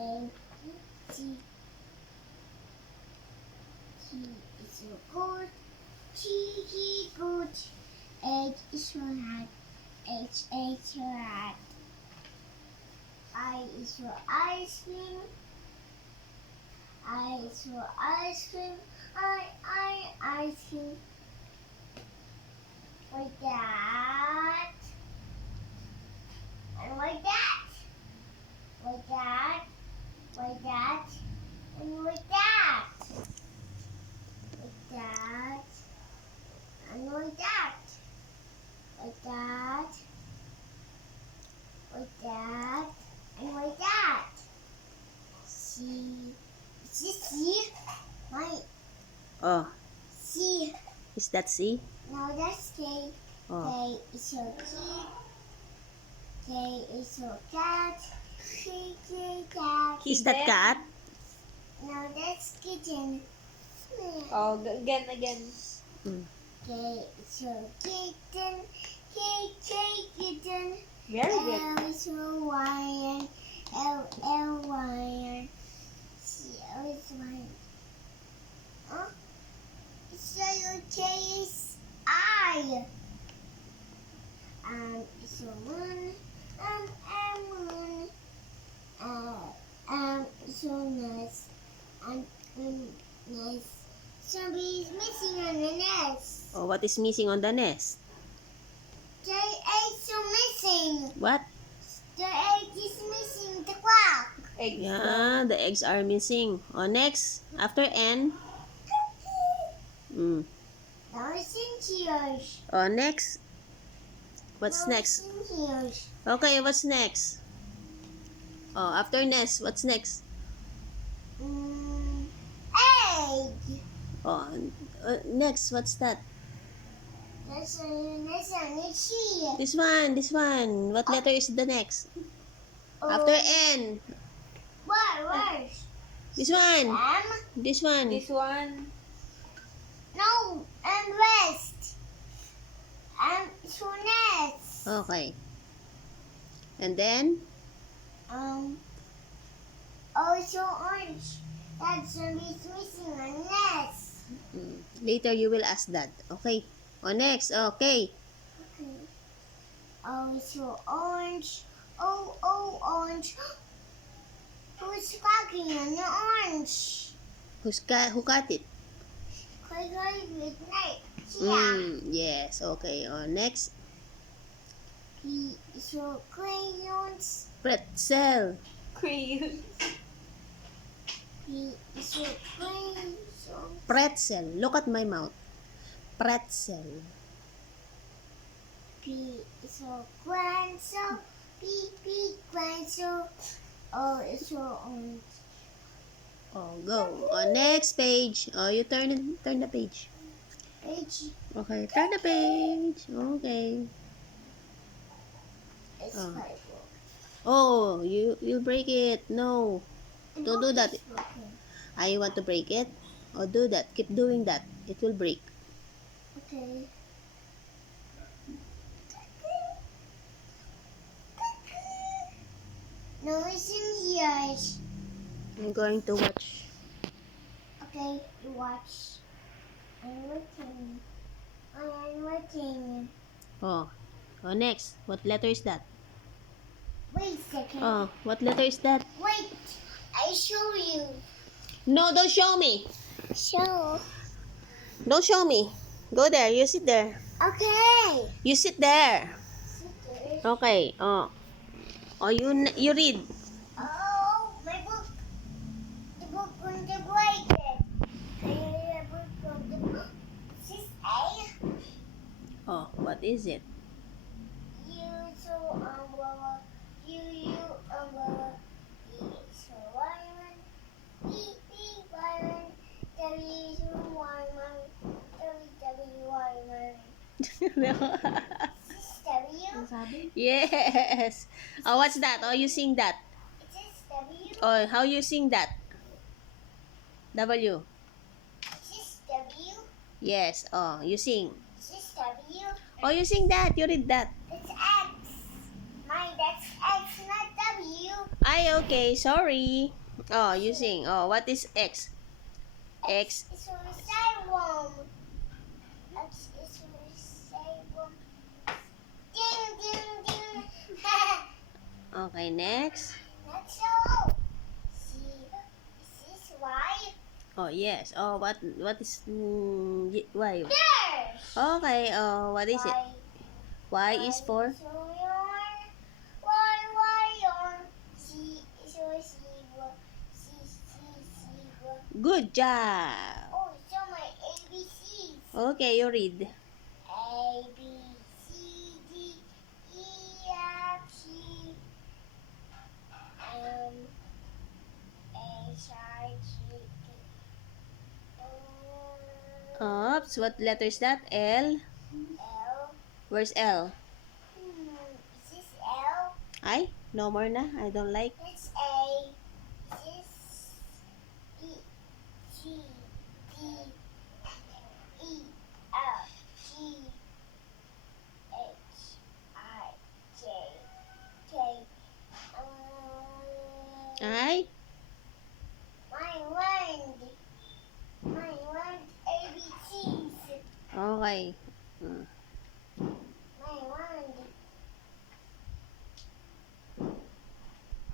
A, T, T is for goat, T, goat, H is for hat, H for hat, I is for ice cream, I is for ice cream, ice cream. Like that, and like that, like that, like that, and like that, like that, and like that, like that, like that, and like that. C, is this C? My Oh, C. is that C? No, that's K. Oh. K is for key. K is for cat. Cat. Is that cat? No, that's kitten. Oh, again. Mm. K is for kitten. Kitten. Very good. L is for lion. L lion. C L is lion. Huh? So K is I. It's a moon. Moon. So nice. Nice. Somebody is missing on the nest. Oh, what is missing on the nest? The eggs are missing. What? The egg is missing the clock. Eggs. Yeah, the eggs are missing. Oh, next. After N. Mm. Now it's in here. Oh, next. What's Now next? it's in here. Okay, what's next? Oh, after nest, what's next? Egg. Oh, next, what's that? This one is here. This one. What letter is the next? After N. Where? This one. M? This one. This one. No, and rest. And so next. Okay. And then? Also orange. That's somebody's missing a nest. Later you will ask that. Okay. Oh, next. Okay. Okay. Also orange. Orange. Who's cooking on the orange? Who cut it? With night. Yeah. Yes. Okay. Oh, next. So crayons. Pretzel. Crayon. So crayons. Pretzel. Look at my mouth. Pretzel. So grandso. Grandso. Oh, it's so orange. Oh, go. Oh, next page. Oh, you turn the page. Page. Okay, turn the page. Okay. It's Oh. purple. Oh, you'll break it. No. The Don't do book that. is broken. I want to break it. Oh, do that. Keep doing that. It will break. Okay. No, it's in here. I'm going to watch. Okay, you watch. I'm looking. Oh. Oh, next. What letter is that? Wait a second. Oh, what letter is that? Wait, I show you. No, don't show me. Show. Don't show me. Go there. You sit there. Okay. You sit there. Okay. Oh. Oh, you read. Oh, my book. The book going to break it. The book going to. Is this A? Oh, what is it? Umbrella. Umbrella. So lion. Lion. Lion. Is this W? Yes. Oh, what's that? Oh, you sing that. Is this W? Oh, how you sing that? W. Is this W? Yes. Oh, you sing. Is this W? Oh, you sing that. You read that. It's X. That's X, not you. Ay, okay. Sorry. Oh, you sing. Oh, what is X? X. is for sidewalk. X is for sidewalk. Ding, ding, ding. Okay, next. Next show. See, is this Y? Oh, yes. Oh, what is Y? There. Okay. Oh, what is it? Y is for? C is for zebra. C, zebra. Good job. Oh, so my ABCs. Okay, you read. A, B, C, D, E, F, G, H, I, J, K, Oops, what letter is that? L? L. Where's L? Is this L? Ay, no more na. I don't like. It's A. Is this E, G, D, E, F, G, H, I, J, K. Ay? My word, ABCs. Okay. Hmm.